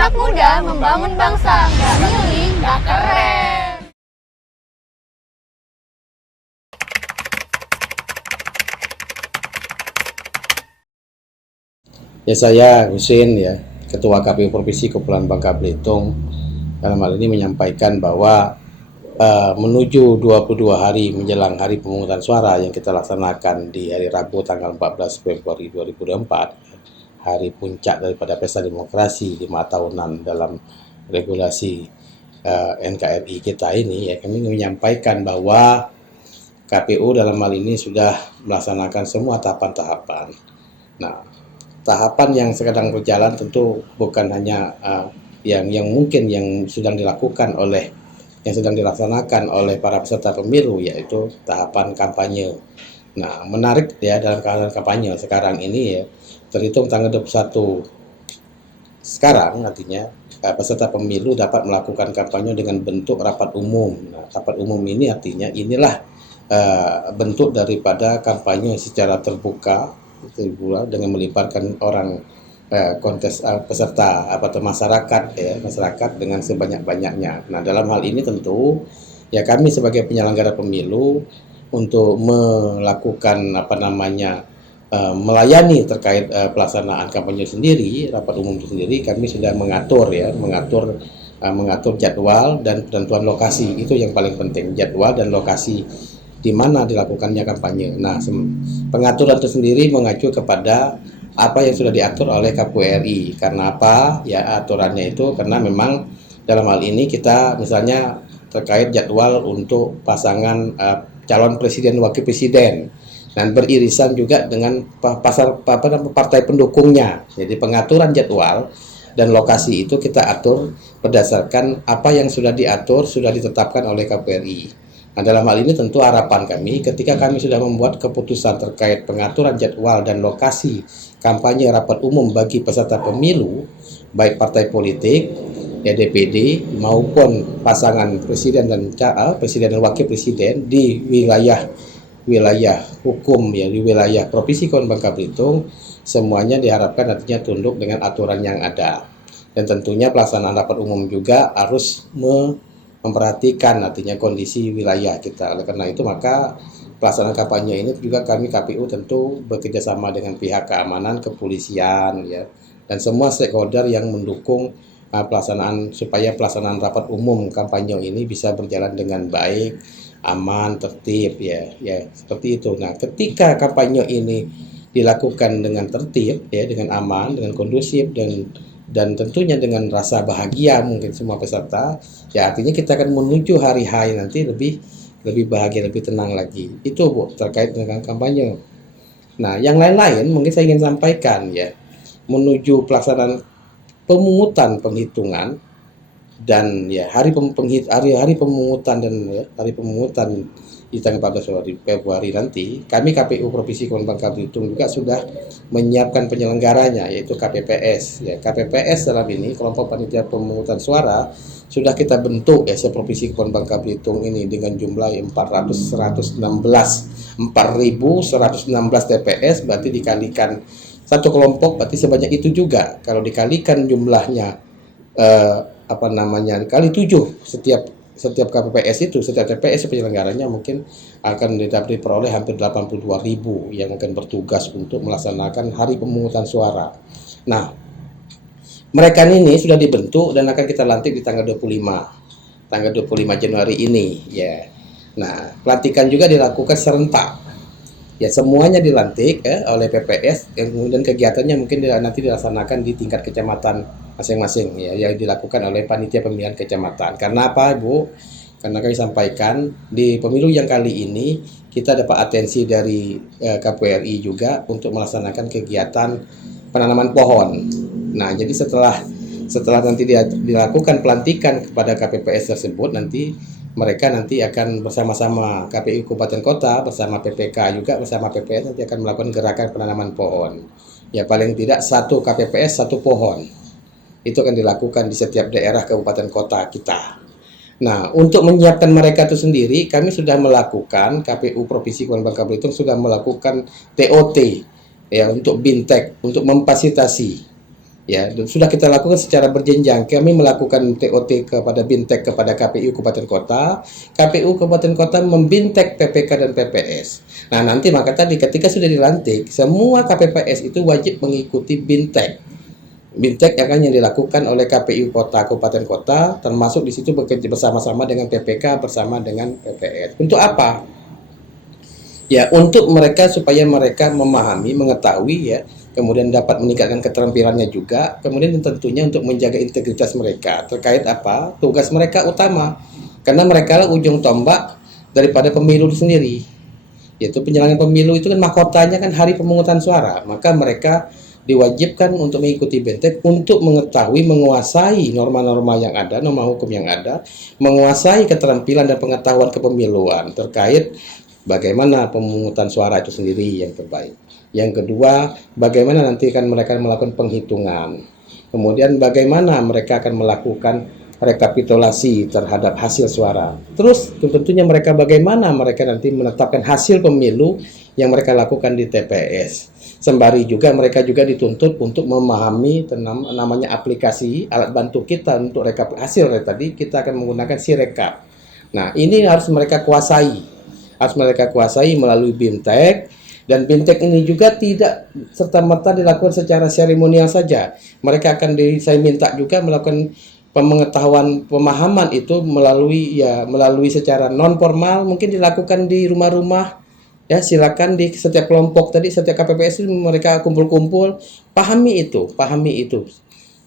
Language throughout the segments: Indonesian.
Anak muda membangun bangsa, nggak milih, nggak keren. Ya, saya Husin ya, Ketua KPU Provinsi Kepulauan Bangka Belitung, dalam hal ini menyampaikan bahwa menuju 22 hari menjelang hari pemungutan suara yang kita laksanakan di hari Rabu tanggal 14 Februari 2024, hari puncak daripada pesta demokrasi 5 tahunan dalam regulasi NKRI kita ini, ya, kami menyampaikan bahwa KPU dalam hal ini sudah melaksanakan semua tahapan-tahapan. Nah, tahapan yang sedang berjalan tentu bukan hanya yang mungkin yang sedang dilaksanakan oleh para peserta pemilu, yaitu tahapan kampanye. Nah, menarik ya, dalam keadaan kampanye sekarang ini ya, terhitung tanggal 21 sekarang, artinya peserta pemilu dapat melakukan kampanye dengan bentuk rapat umum. Nah, rapat umum ini artinya inilah bentuk daripada kampanye secara terbuka dengan melibatkan orang peserta atau masyarakat, ya, masyarakat dengan sebanyak-banyaknya. Nah, dalam hal ini tentu ya kami sebagai penyelenggara pemilu untuk melakukan melayani terkait pelaksanaan kampanye sendiri, rapat umum itu sendiri, kami sudah mengatur jadwal dan penentuan lokasi. Itu yang paling penting, jadwal dan lokasi di mana dilakukannya kampanye. Nah, pengaturan itu sendiri mengacu kepada apa yang sudah diatur oleh KPU RI. Karena apa? Ya, aturannya itu karena memang dalam hal ini kita misalnya terkait jadwal untuk pasangan calon presiden wakil presiden dan beririsan juga dengan partai pendukungnya. Jadi pengaturan jadwal dan lokasi itu kita atur berdasarkan apa yang sudah diatur, sudah ditetapkan oleh KPU RI. Nah, dalam hal ini tentu harapan kami ketika kami sudah membuat keputusan terkait pengaturan jadwal dan lokasi kampanye rapat umum bagi peserta pemilu, baik partai politik, ya DPD maupun pasangan presiden dan wakil presiden di wilayah hukum, ya, di wilayah Provinsi Kepulauan Bangka Belitung, semuanya diharapkan nantinya tunduk dengan aturan yang ada. Dan tentunya pelaksanaan rapat umum juga harus memperhatikan artinya kondisi wilayah kita. Oleh karena itu maka pelaksanaan kampanye ini juga kami KPU tentu bekerjasama dengan pihak keamanan, kepolisian, ya, dan semua stakeholder yang mendukung supaya pelaksanaan rapat umum kampanye ini bisa berjalan dengan baik, aman, tertib, ya seperti itu. Nah, ketika kampanye ini dilakukan dengan tertib, ya, dengan aman, dengan kondusif dan tentunya dengan rasa bahagia mungkin semua peserta, ya artinya kita akan menuju hari H nanti lebih bahagia, lebih tenang lagi. Itu Bu terkait dengan kampanye. Nah, yang lain-lain mungkin saya ingin sampaikan ya, menuju pelaksanaan pemungutan penghitungan dan ya hari pemungutan dan ya, hari pemungutan di tanggal 14 Februari nanti, kami KPU Provinsi Kepulauan Bangka Belitung juga sudah menyiapkan penyelenggaranya, yaitu KPPS. Ya, KPPS dalam ini kelompok panitia pemungutan suara sudah kita bentuk ya seprovinsi Kepulauan Bangka Belitung ini dengan jumlah 4.116 TPS, berarti dikalikan satu kelompok berarti sebanyak itu juga. Kalau dikalikan jumlahnya dikali 7 setiap KPPS itu, setiap TPS penyelenggaranya mungkin akan diperoleh hampir 82.000 yang akan bertugas untuk melaksanakan hari pemungutan suara. Nah, mereka ini sudah dibentuk dan akan kita lantik di tanggal 25 Januari ini, ya. Nah, pelantikan juga dilakukan serentak. Ya, semuanya dilantik oleh PPS, kemudian kegiatannya mungkin nanti dilaksanakan di tingkat kecamatan masing-masing, ya, yang dilakukan oleh panitia pemilihan kecamatan. Karena apa, Bu? Karena kami sampaikan di pemilu yang kali ini kita dapat atensi dari KPU RI juga untuk melaksanakan kegiatan penanaman pohon. Nah, jadi setelah nanti dilakukan pelantikan kepada KPPS tersebut, nanti mereka nanti akan bersama-sama KPU Kabupaten Kota bersama PPK juga bersama PPS nanti akan melakukan gerakan penanaman pohon. Ya, paling tidak satu KPPS satu pohon. Itu akan dilakukan di setiap daerah kabupaten kota kita. Nah, untuk menyiapkan mereka itu sendiri, kami sudah melakukan, KPU Provinsi Kepulauan Bangka Belitung sudah melakukan TOT ya untuk bintek, untuk memfasilitasi Ya, dan sudah kita lakukan secara berjenjang. Kami melakukan TOT kepada Bintek, kepada KPU Kabupaten Kota. KPU Kabupaten Kota membintek PPK dan PPS. Nah, nanti maka tadi ketika sudah dilantik, semua KPPS itu wajib mengikuti Bintek. Bintek akan yang dilakukan oleh KPU Kota Kabupaten Kota, termasuk di situ bekerja bersama-sama dengan PPK bersama dengan PPS. Untuk apa? Ya, untuk mereka supaya mereka memahami, mengetahui ya, kemudian dapat meningkatkan keterampilannya juga, kemudian tentunya untuk menjaga integritas mereka terkait apa? Tugas mereka utama. Karena mereka lah ujung tombak daripada pemilu itu sendiri. Yaitu penyelenggaraan pemilu itu kan mahkotanya kan hari pemungutan suara, maka mereka diwajibkan untuk mengikuti Bentek untuk mengetahui, menguasai norma-norma yang ada, norma hukum yang ada, menguasai keterampilan dan pengetahuan kepemiluan terkait bagaimana pemungutan suara itu sendiri yang terbaik. Yang kedua, bagaimana nanti akan mereka melakukan penghitungan. Kemudian bagaimana mereka akan melakukan rekapitulasi terhadap hasil suara. Terus tentunya mereka bagaimana mereka nanti menetapkan hasil pemilu yang mereka lakukan di TPS. Sembari juga mereka juga dituntut untuk memahami namanya aplikasi alat bantu kita untuk hasil tadi kita akan menggunakan Sirekap. Nah, ini harus mereka kuasai. Harus mereka kuasai melalui Bintek, dan Bintek ini juga tidak serta-merta dilakukan secara seremonial saja. Mereka akan saya minta juga melakukan pengetahuan pemahaman itu melalui secara non formal, mungkin dilakukan di rumah-rumah ya, silakan di setiap kelompok tadi, setiap KPPS itu mereka kumpul-kumpul, pahami itu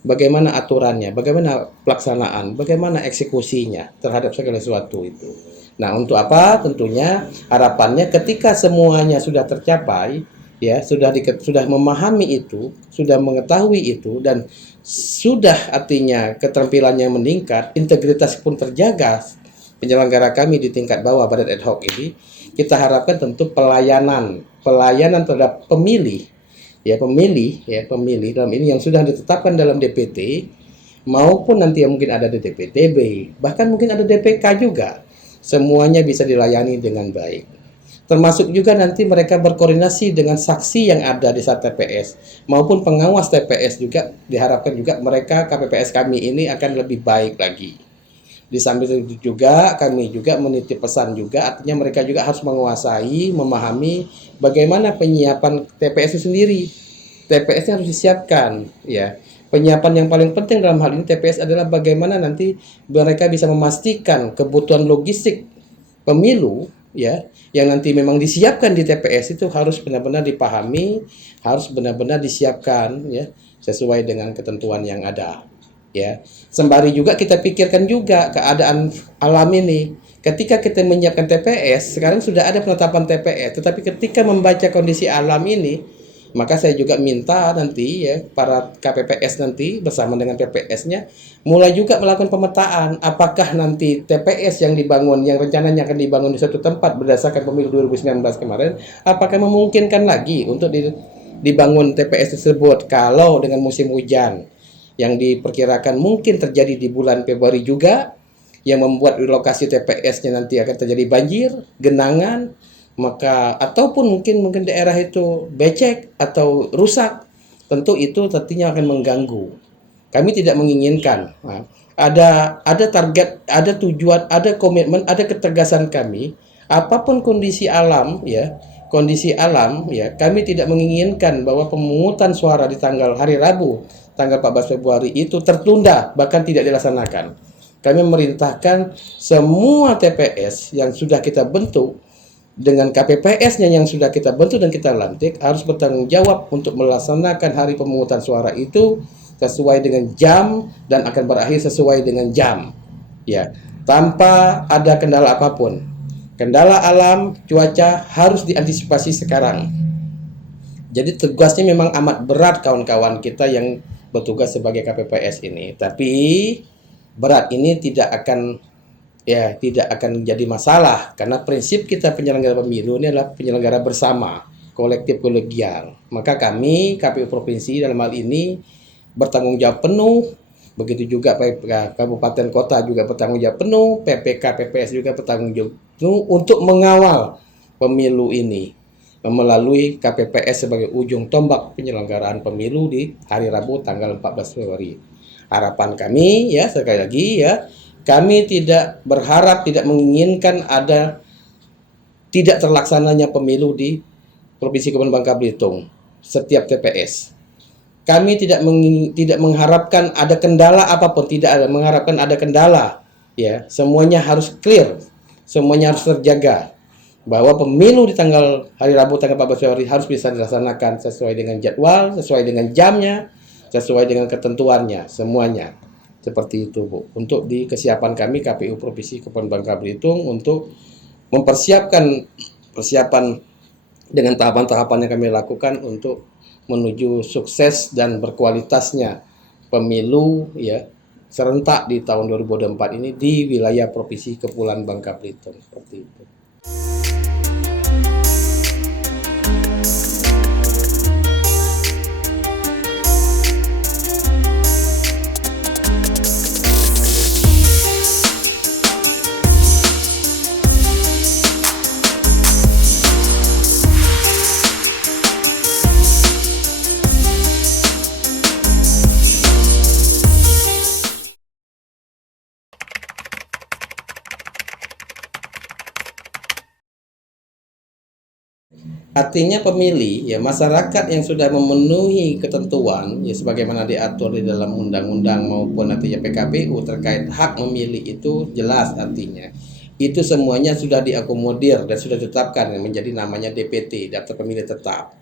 bagaimana aturannya, bagaimana pelaksanaan, bagaimana eksekusinya terhadap segala sesuatu itu. Nah, untuk apa? Tentunya harapannya ketika semuanya sudah tercapai, ya sudah memahami itu, sudah mengetahui itu, dan sudah artinya keterampilannya meningkat, integritas pun terjaga, penyelenggara kami di tingkat bawah badan ad hoc ini, kita harapkan tentu pelayanan terhadap pemilih dalam ini yang sudah ditetapkan dalam DPT maupun nanti yang mungkin ada di DPTB, bahkan mungkin ada DPK juga, semuanya bisa dilayani dengan baik. Termasuk juga nanti mereka berkoordinasi dengan saksi yang ada di saat TPS maupun pengawas TPS juga, diharapkan juga mereka KPPS kami ini akan lebih baik lagi. Di samping itu juga kami juga menitip pesan juga, artinya mereka juga harus menguasai, memahami bagaimana penyiapan TPS itu sendiri. TPS-nya harus disiapkan, ya. Penyiapan yang paling penting dalam hal ini TPS adalah bagaimana nanti mereka bisa memastikan kebutuhan logistik pemilu, ya, yang nanti memang disiapkan di TPS itu harus benar-benar dipahami, harus benar-benar disiapkan, ya, sesuai dengan ketentuan yang ada. Ya, sembari juga kita pikirkan juga keadaan alam ini. Ketika kita menyiapkan TPS, sekarang sudah ada penetapan TPS, tetapi ketika membaca kondisi alam ini, maka saya juga minta nanti ya para KPPS nanti bersama dengan PPS-nya mulai juga melakukan pemetaan apakah nanti TPS yang dibangun, yang rencananya akan dibangun di suatu tempat berdasarkan pemilu 2019 kemarin, apakah memungkinkan lagi untuk dibangun TPS tersebut kalau dengan musim hujan yang diperkirakan mungkin terjadi di bulan Februari juga, yang membuat di lokasi TPS-nya nanti akan terjadi banjir, genangan, maka ataupun mungkin daerah itu becek atau rusak, tentu itu tentunya akan mengganggu. Kami tidak menginginkan. Nah, ada target, ada tujuan, ada komitmen, ada ketegasan kami. Apapun kondisi alam, ya, kami tidak menginginkan bahwa pemungutan suara di tanggal hari Rabu tanggal 14 Februari itu tertunda, bahkan tidak dilaksanakan. Kami memerintahkan semua TPS yang sudah kita bentuk dengan KPPS-nya yang sudah kita bentuk dan kita lantik harus bertanggung jawab untuk melaksanakan hari pemungutan suara itu sesuai dengan jam dan akan berakhir sesuai dengan jam. Ya, tanpa ada kendala apapun. Kendala alam, cuaca harus diantisipasi sekarang. Jadi tugasnya memang amat berat kawan-kawan kita yang bertugas sebagai KPPS ini, tapi berat ini tidak akan jadi masalah karena prinsip kita penyelenggara pemilu ini adalah penyelenggara bersama, kolektif kolegial. Maka kami KPU provinsi dalam hal ini bertanggung jawab penuh, begitu juga kabupaten kota juga bertanggung jawab penuh, PPK PPS juga bertanggung jawab penuh untuk mengawal pemilu ini. melalui KPPS sebagai ujung tombak penyelenggaraan pemilu di hari Rabu tanggal 14 Februari. Harapan kami ya, sekali lagi ya, kami tidak berharap, tidak menginginkan ada tidak terlaksananya pemilu di Provinsi Kepulauan Bangka Belitung setiap TPS. Kami tidak mengharapkan ada kendala apapun, tidak ada mengharapkan ada kendala. Ya, semuanya harus clear, semuanya harus terjaga. Bahwa pemilu di tanggal hari Rabu tanggal 14 Februari harus bisa dilaksanakan sesuai dengan jadwal, sesuai dengan jamnya, sesuai dengan ketentuannya, semuanya. Seperti itu, Bu. Untuk di kesiapan kami KPU Provinsi Kepulauan Bangka Belitung untuk mempersiapkan dengan tahapan-tahapan yang kami lakukan untuk menuju sukses dan berkualitasnya pemilu ya serentak di tahun 2024 ini di wilayah Provinsi Kepulauan Bangka Belitung. Seperti itu. Artinya pemilih ya masyarakat yang sudah memenuhi ketentuan ya sebagaimana diatur di dalam undang-undang maupun nantinya PKPU terkait hak memilih itu jelas artinya. Itu semuanya sudah diakomodir dan sudah ditetapkan yang menjadi namanya DPT, daftar pemilih tetap.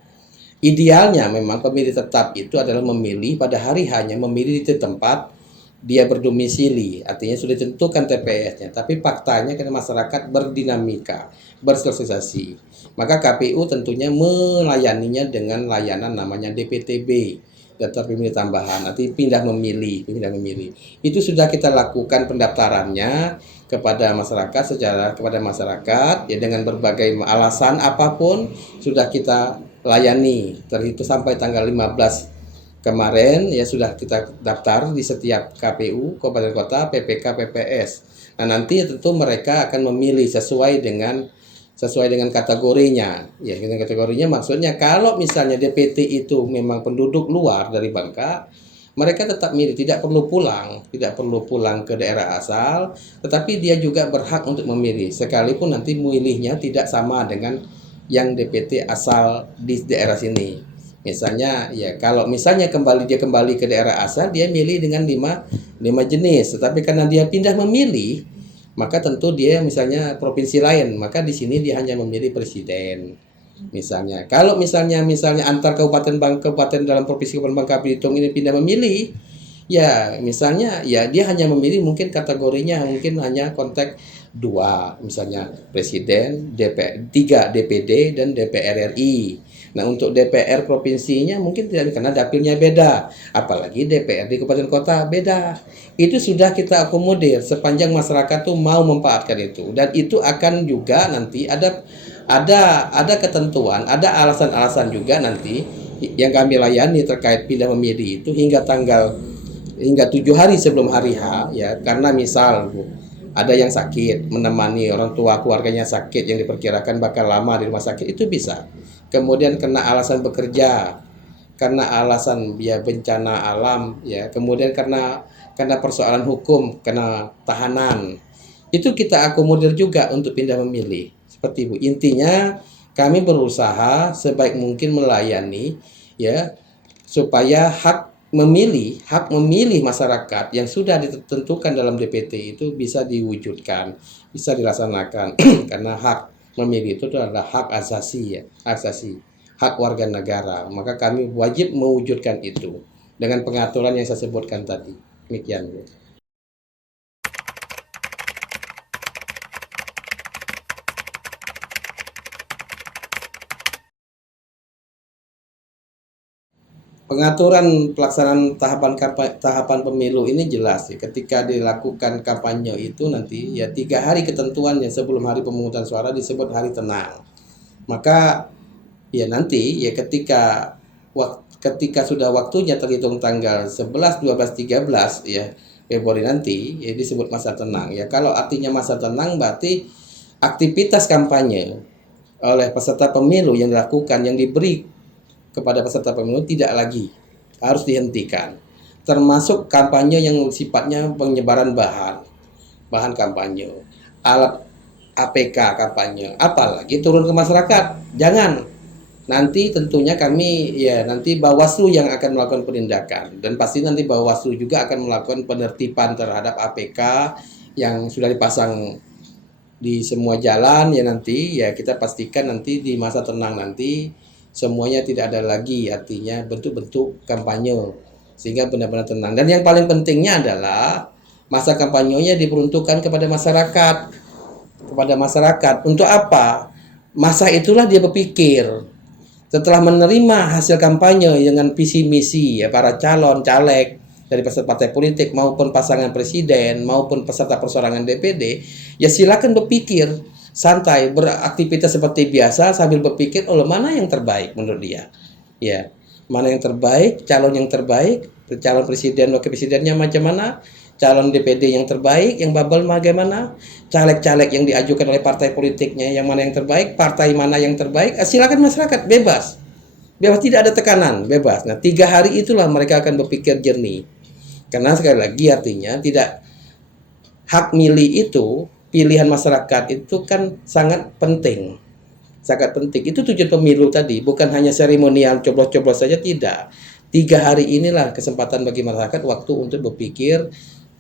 Idealnya memang pemilih tetap itu adalah memilih pada hari hanya memilih di tempat dia berdomisili, artinya sudah ditentukan TPS-nya. Tapi faktanya karena masyarakat berdinamika, bersosialisasi, maka KPU tentunya melayaninya dengan layanan namanya DPTB, daftar pemilih tambahan, nanti pindah memilih. Itu sudah kita lakukan pendaftarannya kepada masyarakat ya dengan berbagai alasan apapun sudah kita layani. Terhitung sampai tanggal 15 kemarin ya sudah kita daftar di setiap KPU, kabupaten kota, PPK, PPS. Nah, nanti tentu mereka akan memilih sesuai dengan kategorinya. Ya, dengan kategorinya maksudnya kalau misalnya DPT itu memang penduduk luar dari Bangka, mereka tetap milih, tidak perlu pulang ke daerah asal, tetapi dia juga berhak untuk memilih sekalipun nanti memilihnya tidak sama dengan yang DPT asal di daerah sini. Misalnya ya kalau misalnya dia kembali ke daerah asal dia milih dengan lima jenis, tetapi karena dia pindah memilih maka tentu dia misalnya provinsi lain, maka di sini dia hanya memilih presiden. Misalnya kalau misalnya antar kabupaten dalam provinsi Kepulauan Bangka Belitung ini pindah memilih ya misalnya ya dia hanya memilih mungkin kategorinya mungkin hanya konteks 2 misalnya presiden, 3 DPD dan DPR RI. Nah untuk DPR provinsinya mungkin tidak karena dapilnya beda, apalagi DPR di kabupaten kota beda. Itu sudah kita akomodir sepanjang masyarakat tuh mau memanfaatkan itu, dan itu akan juga nanti ada ketentuan, ada alasan-alasan juga nanti yang kami layani terkait pindah memilih itu hingga 7 hari sebelum hari H ya, karena misal Bu, ada yang sakit menemani orang tua keluarganya sakit yang diperkirakan bakal lama di rumah sakit itu bisa. Kemudian kena alasan bekerja, karena alasan ya bencana alam ya, kemudian karena persoalan hukum, kena tahanan. Itu kita akomodir juga untuk pindah memilih. Seperti itu. Intinya kami berusaha sebaik mungkin melayani ya supaya hak memilih masyarakat yang sudah ditentukan dalam DPT itu bisa diwujudkan, bisa dilaksanakan karena hak memilih itu adalah hak asasi hak warga negara, maka kami wajib mewujudkan itu dengan pengaturan yang saya sebutkan tadi. Demikian. Pengaturan pelaksanaan tahapan pemilu ini jelas ya. Ketika dilakukan kampanye itu nanti ya 3 hari ketentuannya sebelum hari pemungutan suara disebut hari tenang. Maka ya nanti ya ketika sudah waktunya terhitung tanggal 11, 12, 13 ya Februari nanti ya disebut masa tenang. Ya kalau artinya masa tenang berarti aktivitas kampanye oleh peserta pemilu yang dilakukan, yang diberi kepada peserta pemilu tidak lagi, harus dihentikan. Termasuk kampanye yang sifatnya penyebaran bahan kampanye, alat APK kampanye, apalagi turun ke masyarakat. Jangan. Nanti tentunya kami nanti Bawaslu yang akan melakukan penindakan, dan pasti nanti Bawaslu juga akan melakukan penertiban terhadap APK yang sudah dipasang di semua jalan nanti kita pastikan nanti di masa tenang nanti semuanya tidak ada lagi artinya bentuk-bentuk kampanye sehingga benar-benar tenang. Dan yang paling pentingnya adalah masa kampanyenya diperuntukkan kepada masyarakat. Untuk apa? Masa itulah dia berpikir setelah menerima hasil kampanye dengan visi misi para calon caleg dari peserta partai politik maupun pasangan presiden maupun peserta persorangan DPD, silakan berpikir santai, beraktivitas seperti biasa sambil berpikir mana yang terbaik menurut dia. Mana yang terbaik, calon yang terbaik, calon presiden, wakil presidennya macam mana, calon DPD yang terbaik, yang babel bagaimana, caleg-caleg yang diajukan oleh partai politiknya yang mana yang terbaik, partai mana yang terbaik, silakan masyarakat bebas, tidak ada tekanan, bebas. Nah 3 hari itulah mereka akan berpikir jernih, karena sekali lagi artinya tidak hak milih itu, pilihan masyarakat itu kan sangat penting. Itu tujuan pemilu tadi, bukan hanya seremonial coblos-coblos saja, tidak. 3 hari inilah kesempatan bagi masyarakat waktu untuk berpikir,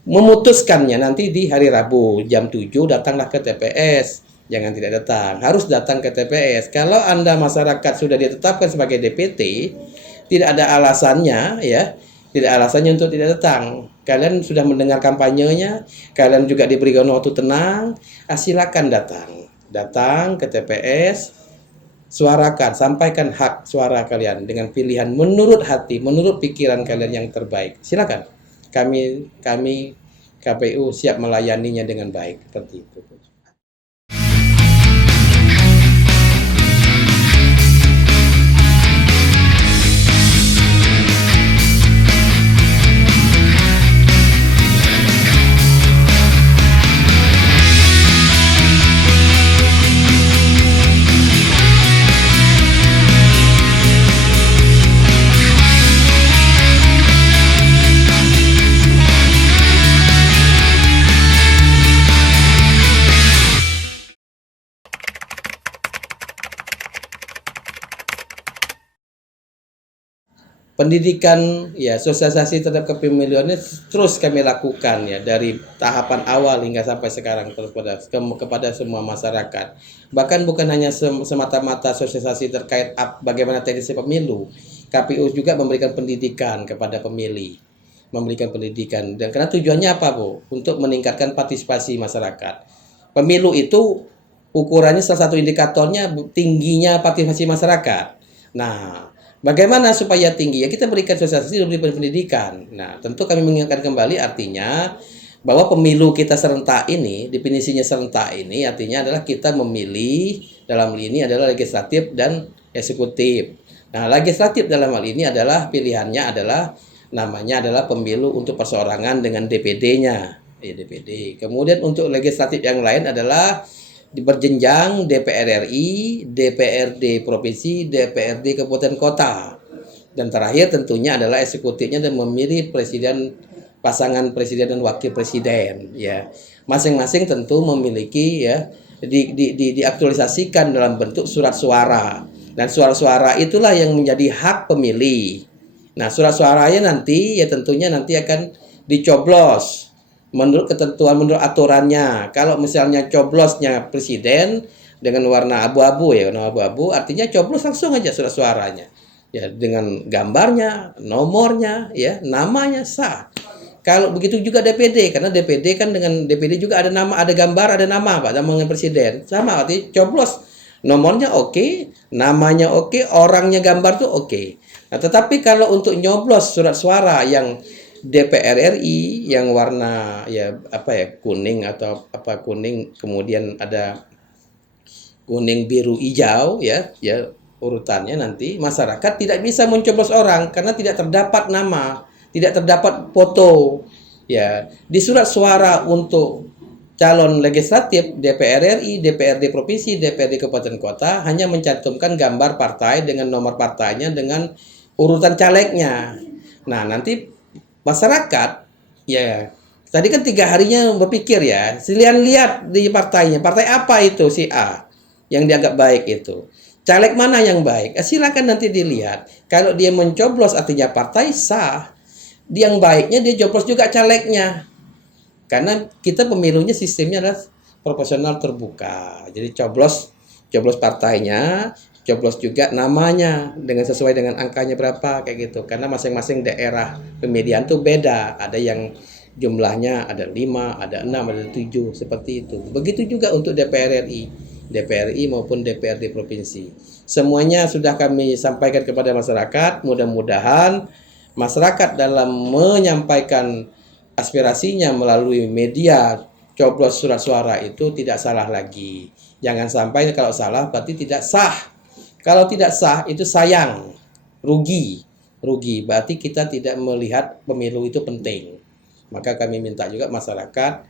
memutuskannya nanti di hari Rabu jam 7 datanglah ke TPS. Jangan tidak datang, harus datang ke TPS. Kalau Anda masyarakat sudah ditetapkan sebagai DPT, tidak ada alasannya tidak alasannya untuk tidak datang. Kalian sudah mendengar kampanyenya, kalian juga diberikan waktu tenang, silakan datang ke TPS, suarakan, sampaikan hak suara kalian dengan pilihan menurut hati, menurut pikiran kalian yang terbaik. Silakan. Kami KPU siap melayaninya dengan baik, seperti itu. Pendidikan sosialisasi terhadap kepemiluannya terus kami lakukan dari tahapan awal hingga sampai sekarang terus kepada semua masyarakat. Bahkan bukan hanya semata-mata sosialisasi terkait bagaimana teknis pemilu, KPU juga memberikan pendidikan kepada pemilih, dan karena tujuannya apa, Bu? Untuk meningkatkan partisipasi masyarakat. Pemilu itu ukurannya salah satu indikatornya tingginya partisipasi masyarakat. Nah, bagaimana supaya tinggi? Kita berikan sosialisasi, berikan pendidikan. Nah, tentu kami mengingatkan kembali artinya bahwa pemilu kita serentak ini, definisinya serentak ini artinya adalah kita memilih, dalam hal ini adalah legislatif dan eksekutif. Nah, legislatif dalam hal ini adalah pilihannya adalah namanya adalah pemilu untuk perseorangan dengan DPD-nya, DPD. Kemudian untuk legislatif yang lain adalah berjenjang DPR RI, DPRD provinsi, DPRD kabupaten kota. Dan terakhir tentunya adalah eksekutifnya dan memilih presiden, pasangan presiden dan wakil presiden Masing-masing tentu memiliki diaktualisasikan dalam bentuk surat suara. Dan suara-suara itulah yang menjadi hak pemilih. Nah, surat suaranya nanti tentunya nanti akan dicoblos menurut ketentuan, menurut aturannya. Kalau misalnya coblosnya presiden dengan warna abu-abu warna abu-abu artinya coblos langsung aja surat suaranya. Dengan gambarnya, nomornya, namanya sah. Kalau begitu juga DPD, karena DPD kan dengan DPD juga ada nama, ada gambar, ada nama, Pak, nama presiden. Sama artinya coblos nomornya oke, namanya oke, orangnya gambar tuh oke. Nah, tetapi kalau untuk nyoblos surat suara yang DPR RI yang warna kuning atau kuning, kemudian ada kuning, biru, hijau urutannya nanti masyarakat tidak bisa mencoblos orang karena tidak terdapat nama, tidak terdapat foto. Di surat suara untuk calon legislatif, DPR RI, DPRD provinsi, DPRD kabupaten kota hanya mencantumkan gambar partai dengan nomor partainya dengan urutan calegnya. Nah, nanti masyarakat ya tadi kan 3 harinya berpikir ya, silian lihat di partainya, partai apa itu si A yang dianggap baik itu. Caleg mana yang baik? Silakan nanti dilihat. Kalau dia mencoblos artinya partai sah. Yang baiknya dia coblos juga calegnya. Karena kita pemilunya sistemnya adalah proporsional terbuka. Jadi coblos partainya, coblos juga namanya dengan sesuai dengan angkanya berapa kayak gitu. Karena masing-masing daerah pemilihan tuh beda. Ada yang jumlahnya ada 5, ada 6, ada 7 seperti itu. Begitu juga untuk DPR RI maupun DPRD provinsi. Semuanya sudah kami sampaikan kepada masyarakat. Mudah-mudahan masyarakat dalam menyampaikan aspirasinya melalui media coblos surat suara itu tidak salah lagi. Jangan sampai kalau salah berarti tidak sah. Kalau tidak sah itu sayang, rugi. Berarti kita tidak melihat pemilu itu penting. Maka kami minta juga masyarakat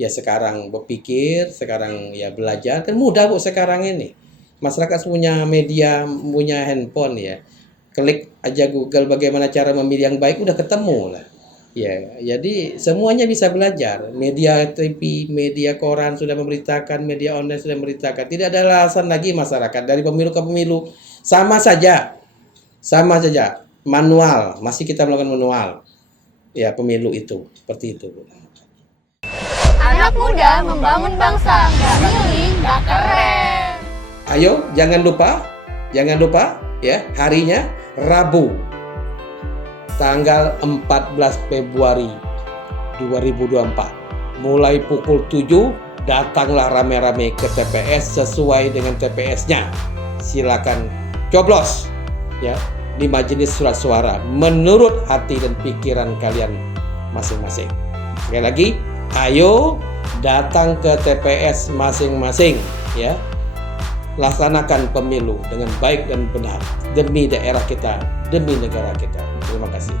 ya sekarang berpikir, sekarang ya belajar. Kan mudah kok sekarang ini. Masyarakat punya media, punya handphone ya. Klik aja Google bagaimana cara memilih yang baik udah ketemu lah. Ya, jadi semuanya bisa belajar. Media TV, media koran sudah memberitakan, media online sudah memberitakan. Tidak ada alasan lagi masyarakat dari pemilu ke pemilu sama saja. Manual, masih kita melakukan manual. Ya, pemilu itu seperti itu. Anak muda membangun bangsa, nggak milih, nggak keren. Ayo, jangan lupa ya, harinya Rabu. Tanggal 14 Februari 2024 mulai pukul 7 datanglah rame-rame ke TPS sesuai dengan TPS-nya. Silakan coblos ya di majelis surat suara menurut hati dan pikiran kalian masing-masing. Sekali lagi, ayo datang ke TPS masing-masing ya. Laksanakan pemilu dengan baik dan benar demi daerah kita, demi negara kita. Terima kasih.